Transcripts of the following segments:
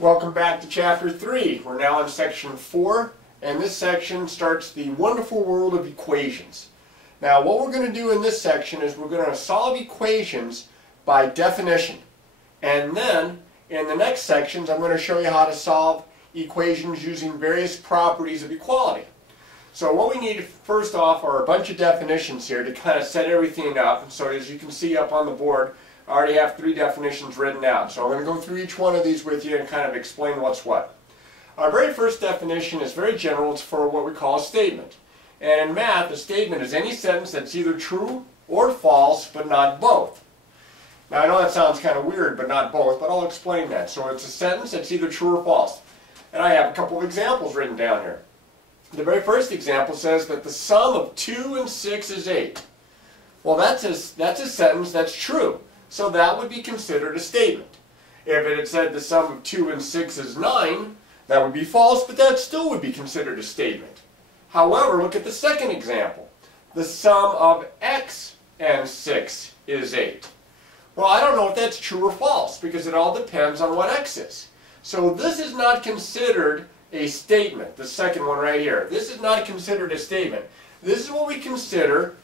Welcome back to Chapter 3. We're now in Section 4, and this section starts the wonderful world of equations. Now, what we're going to do in this section is we're going to solve equations by definition. And then, in the next sections, I'm going to show you how to solve equations using various properties of equality. So what we need first off are a bunch of definitions here to kind of set everything up. So as you can see up on the board, I already have 3 definitions written out. So I'm going to go through each one of these with you and kind of explain what's what. Our very first definition is very general. It's for what we call a statement. And in math, a statement is any sentence that's either true or false, but not both. Now I know that sounds kind of weird, but not both, but I'll explain that. So it's a sentence that's either true or false. And I have a couple of examples written down here. The very first example says that the sum of 2 and 6 is 8. Well, that's a sentence that's true. So that would be considered a statement. If it had said the sum of 2 and 6 is 9, that would be false, but that still would be considered a statement. However, look at the second example. The sum of x and 6 is 8. Well, I don't know if that's true or false, because it all depends on what x is. So this is not considered a statement, the second one right here. This is not considered a statement. This is what we consider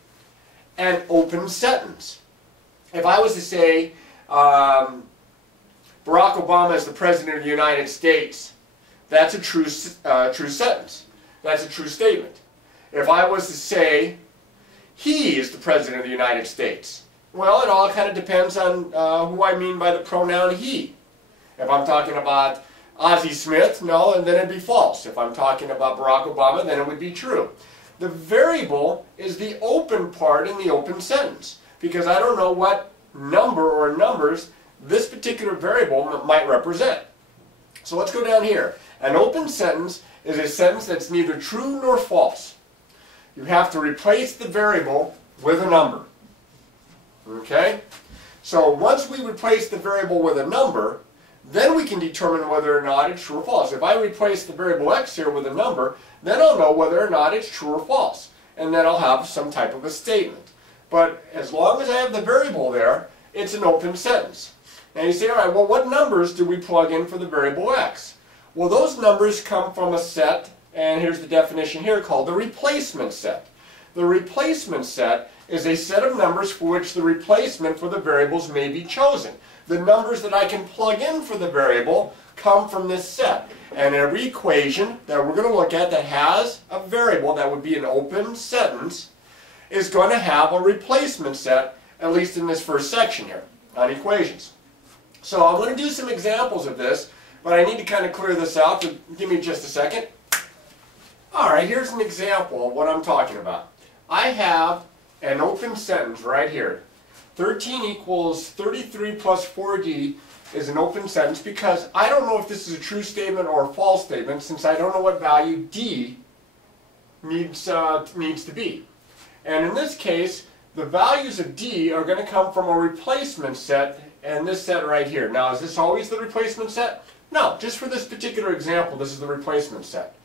an open sentence. If I was to say Barack Obama is the President of the United States, that's a true sentence. That's a true statement. If I was to say he is the President of the United States, well, it all kind of depends on who I mean by the pronoun he. If I'm talking about Ozzie Smith, no, and then it'd be false. If I'm talking about Barack Obama, then it would be true. The variable is the open part in the open sentence, because I don't know what number or numbers this particular variable might represent. So let's go down here. An open sentence is a sentence that's neither true nor false. You have to replace the variable with a number. Okay? So once we replace the variable with a number, then we can determine whether or not it's true or false. If I replace the variable x here with a number, then I'll know whether or not it's true or false. And then I'll have some type of a statement. But as long as I have the variable there, it's an open sentence. And you say, all right, well, what numbers do we plug in for the variable x? Well, those numbers come from a set, and here's the definition here, called the replacement set. The replacement set is a set of numbers for which the replacement for the variables may be chosen. The numbers that I can plug in for the variable come from this set. And every equation that we're going to look at that has a variable that would be an open sentence is going to have a replacement set, at least in this first section here on equations. So I'm going to do some examples of this, but I need to kind of clear this out, so give me just a second. Alright, here's an example of what I'm talking about. I have an open sentence right here. 13 equals 33 plus 4d is an open sentence because I don't know if this is a true statement or a false statement, since I don't know what value d needs to be. And in this case, the values of d are going to come from a replacement set and this set right here. Now, is this always the replacement set? No, just for this particular example, this is the replacement set.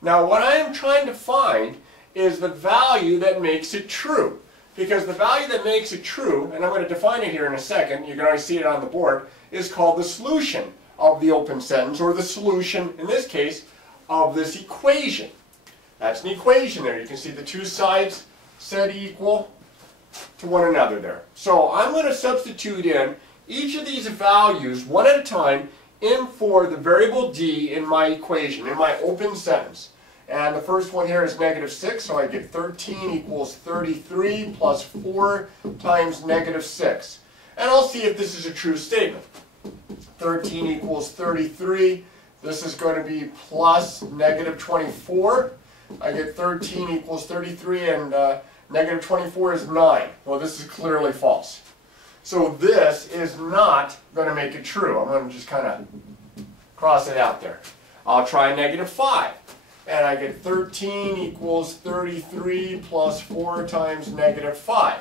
Now, what I am trying to find is the value that makes it true. Because the value that makes it true, and I'm going to define it here in a second, you can already see it on the board, is called the solution of the open sentence, or the solution, in this case, of this equation. That's an equation there. You can see the two sides set equal to one another there. So I'm going to substitute in each of these values one at a time in for the variable d in my equation, in my open sentence. And the first one here is -6, so I get 13 equals 33 plus 4 times -6. And I'll see if this is a true statement. 13 equals 33. This is going to be plus -24. I get 13 equals 33, and -24 is 9. Well, this is clearly false. So this is not going to make it true. I'm going to just kind of cross it out there. I'll try -5. And I get 13 equals 33 plus 4 times -5.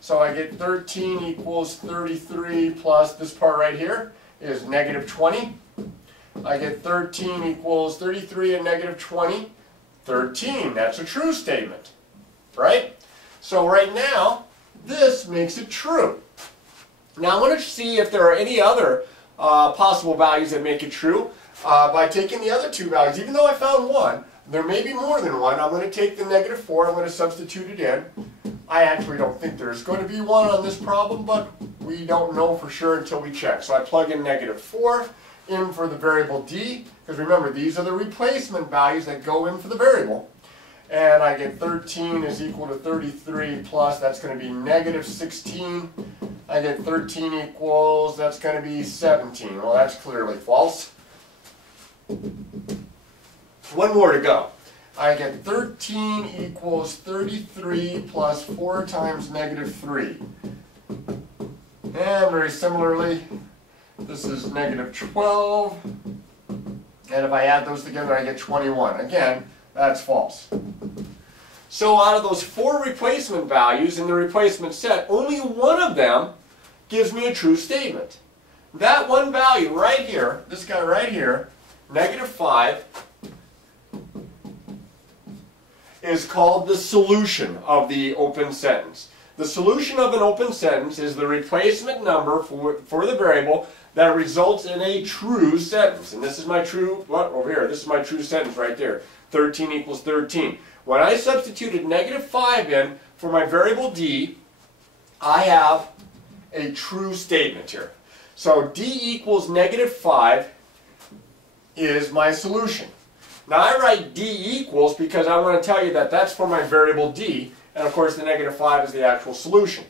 So I get 13 equals 33 plus this part right here is -20. I get 13 equals 33 and -20. 13, that's a true statement, right? So right now, this makes it true. Now I want to see if there are any other possible values that make it true by taking the other two values. Even though I found one, there may be more than one. I'm going to take the -4, I'm going to substitute it in. I actually don't think there's going to be one on this problem, but we don't know for sure until we check. So I plug in -4 in for the variable d, because remember, these are the replacement values that go in for the variable. And I get 13 is equal to 33 plus, that's going to be -16. I get 13 equals, that's going to be 17. Well, that's clearly false. One more to go. I get 13 equals 33 plus 4 times -3. And very similarly, this is -12. And if I add those together, I get 21. Again, that's false. So out of those 4 replacement values in the replacement set, only one of them gives me a true statement. That one value right here, this guy right here, -5, is called the solution of the open sentence. The solution of an open sentence is the replacement number for the variable that results in a true sentence. And this is my true, what, over here, this is my true sentence right there. 13 equals 13. When I substituted -5 in for my variable d, I have a true statement here. So d equals -5 is my solution. Now I write d equals because I want to tell you that that's for my variable d, and of course the -5 is the actual solution.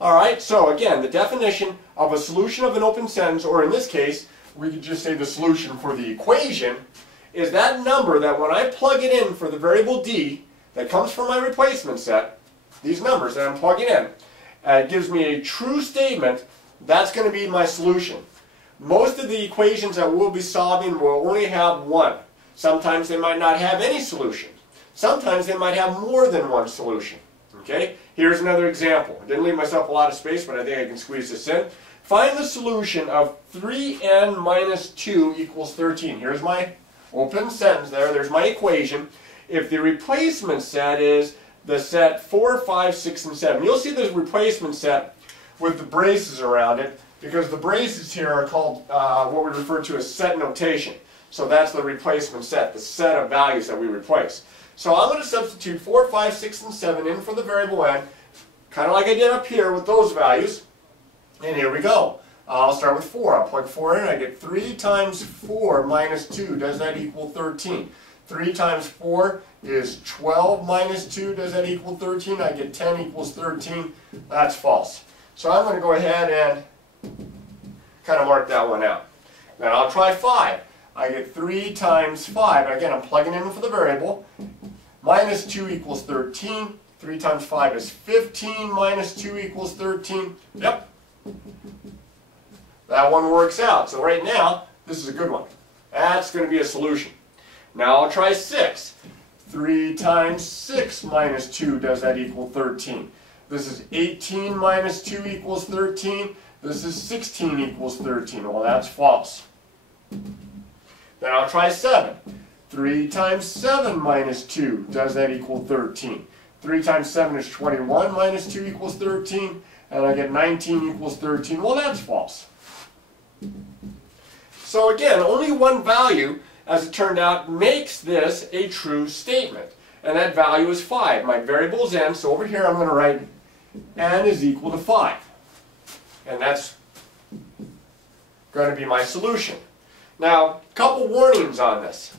Alright, so again, the definition of a solution of an open sentence, or in this case, we could just say the solution for the equation, is that number that when I plug it in for the variable d, that comes from my replacement set, these numbers that I'm plugging in, it gives me a true statement. That's going to be my solution. Most of the equations that we'll be solving will only have one. Sometimes they might not have any solution. Sometimes they might have more than one solution. Okay? Here's another example. I didn't leave myself a lot of space, but I think I can squeeze this in. Find the solution of 3n minus 2 equals 13. Here's my open sentence there. There's my equation. If the replacement set is the set 4, 5, 6, and 7. You'll see this replacement set with the braces around it, because the braces here are called what we refer to as set notation. So that's the replacement set, the set of values that we replace. So I'm going to substitute 4, 5, 6, and 7 in for the variable n, kind of like I did up here with those values. And here we go. I'll start with 4. I'll plug 4 in. I get 3 times 4 minus 2. Does that equal 13? 3 times 4 is 12 minus 2. Does that equal 13? I get 10 equals 13. That's false. So I'm going to go ahead and kind of mark that one out. Then I'll try 5. I get 3 times 5. Again, I'm plugging in for the variable. Minus 2 equals 13. 3 times 5 is 15. Minus 2 equals 13. Yep. That one works out. So right now, this is a good one. That's going to be a solution. Now I'll try 6. 3 times 6 minus 2, does that equal 13? This is 18 minus 2 equals 13. This is 16 equals 13. Well, that's false. Then I'll try 7. 3 times 7 minus 2, does that equal 13? 3 times 7 is 21 minus 2 equals 13. And I get 19 equals 13. Well, that's false. So again, only one value, as it turned out, makes this a true statement. And that value is 5. My variable is n, so over here I'm going to write n is equal to 5. And that's going to be my solution. Now, a couple warnings on this.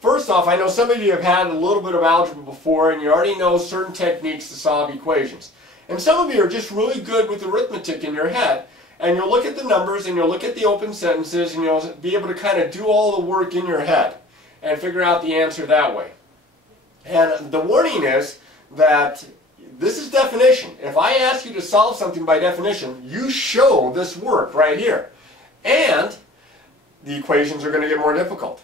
First off, I know some of you have had a little bit of algebra before and you already know certain techniques to solve equations. And some of you are just really good with arithmetic in your head. And you'll look at the numbers and you'll look at the open sentences and you'll be able to kind of do all the work in your head and figure out the answer that way. And the warning is that this is definition. If I ask you to solve something by definition, you show this work right here. And the equations are going to get more difficult.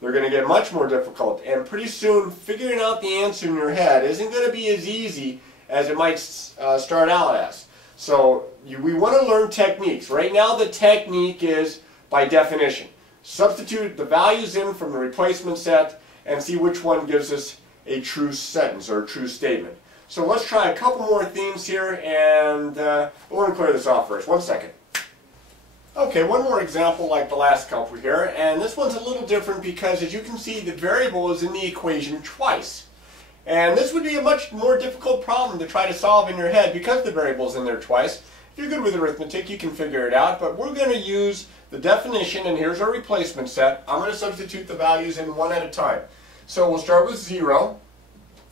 They're going to get much more difficult. And pretty soon, figuring out the answer in your head isn't going to be as easy as it might start out as. So we want to learn techniques. Right now the technique is by definition. Substitute the values in from the replacement set and see which one gives us a true sentence or a true statement. So let's try a couple more themes here, and we're going to clear this off first. 1 second. Okay, one more example like the last couple here, and this one's a little different because, as you can see, the variable is in the equation twice. And this would be a much more difficult problem to try to solve in your head because the variable is in there twice. If you're good with arithmetic, you can figure it out, but we're going to use the definition, and here's our replacement set. I'm going to substitute the values in one at a time. So we'll start with 0.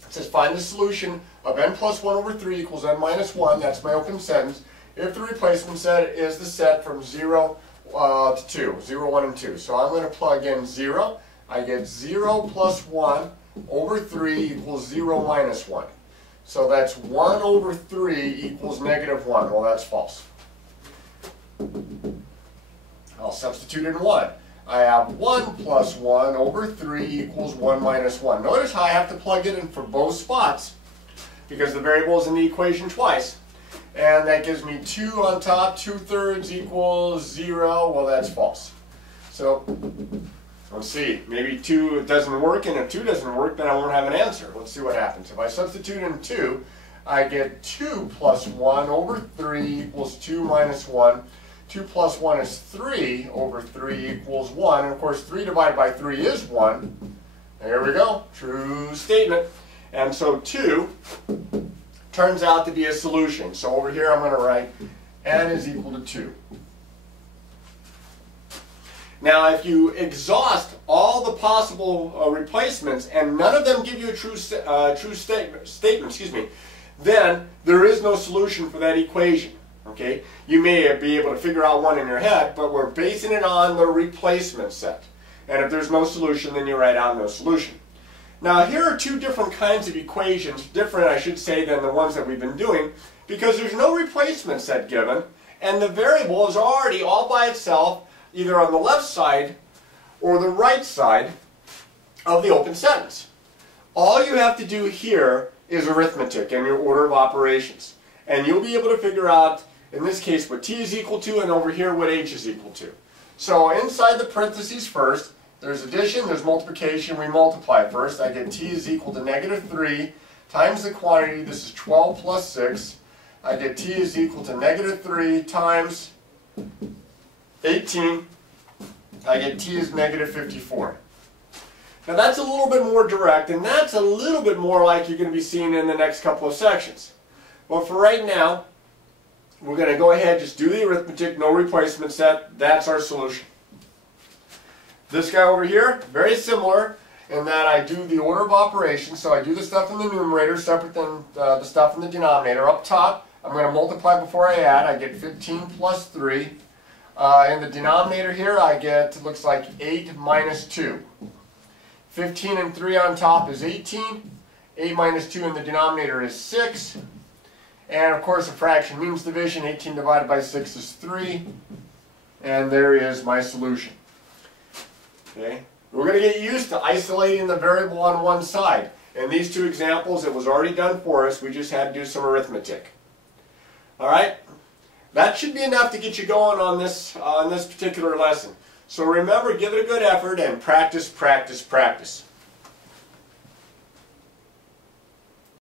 It says find the solution of n plus 1 over 3 equals n minus 1. That's my open sentence. If the replacement set is the set from 0 to 2, 0, 1, and 2. So I'm going to plug in 0. I get 0 plus 1 over 3 equals 0 minus 1. So that's 1 over 3 equals negative 1. Well, that's false. I'll substitute in 1. I have 1 plus 1 over 3 equals 1 minus 1. Notice how I have to plug it in for both spots because the variable is in the equation twice. And that gives me 2 on top, 2/3 equals 0. Well, that's false. So let's see, maybe 2 doesn't work, and if 2 doesn't work, then I won't have an answer. Let's see what happens. If I substitute in 2, I get 2 plus 1 over 3 equals 2 minus 1. 2 plus 1 is 3 over 3 equals 1. And of course, 3 divided by 3 is 1. There we go. True statement. And so 2 turns out to be a solution. So over here, I'm going to write n is equal to 2. Now, if you exhaust all the possible replacements and none of them give you a true statement, then there is no solution for that equation. Okay? You may be able to figure out one in your head, but we're basing it on the replacement set. And if there's no solution, then you write out no solution. Now, here are two different kinds of equations, different, I should say, than the ones that we've been doing, because there's no replacement set given, and the variable is already all by itself, either on the left side or the right side of the open sentence. All you have to do here is arithmetic and your order of operations. And you'll be able to figure out, in this case, what t is equal to, and over here what h is equal to. So inside the parentheses first, there's addition, there's multiplication, we multiply first. I get t is equal to negative 3 times the quantity, this is 12 plus 6. I get t is equal to negative 3 times 18. I get t is negative 54. Now that's a little bit more direct, and that's a little bit more like you're going to be seeing in the next couple of sections. Well, for right now, we're going to go ahead, just do the arithmetic, no replacement set. That's our solution. This guy over here, very similar in that I do the order of operations. So I do the stuff in the numerator separate than the stuff in the denominator. Up top, I'm going to multiply before I add. I get 15 plus 3. In the denominator here, I get, it looks like 8 minus 2. 15 and 3 on top is 18. 8 minus 2 in the denominator is 6. And of course, a fraction means division. 18 divided by 6 is 3. And there is my solution. Okay? We're going to get used to isolating the variable on one side. In these two examples, it was already done for us. We just had to do some arithmetic. Alright? That should be enough to get you going on this particular lesson. So remember, give it a good effort and practice, practice, practice.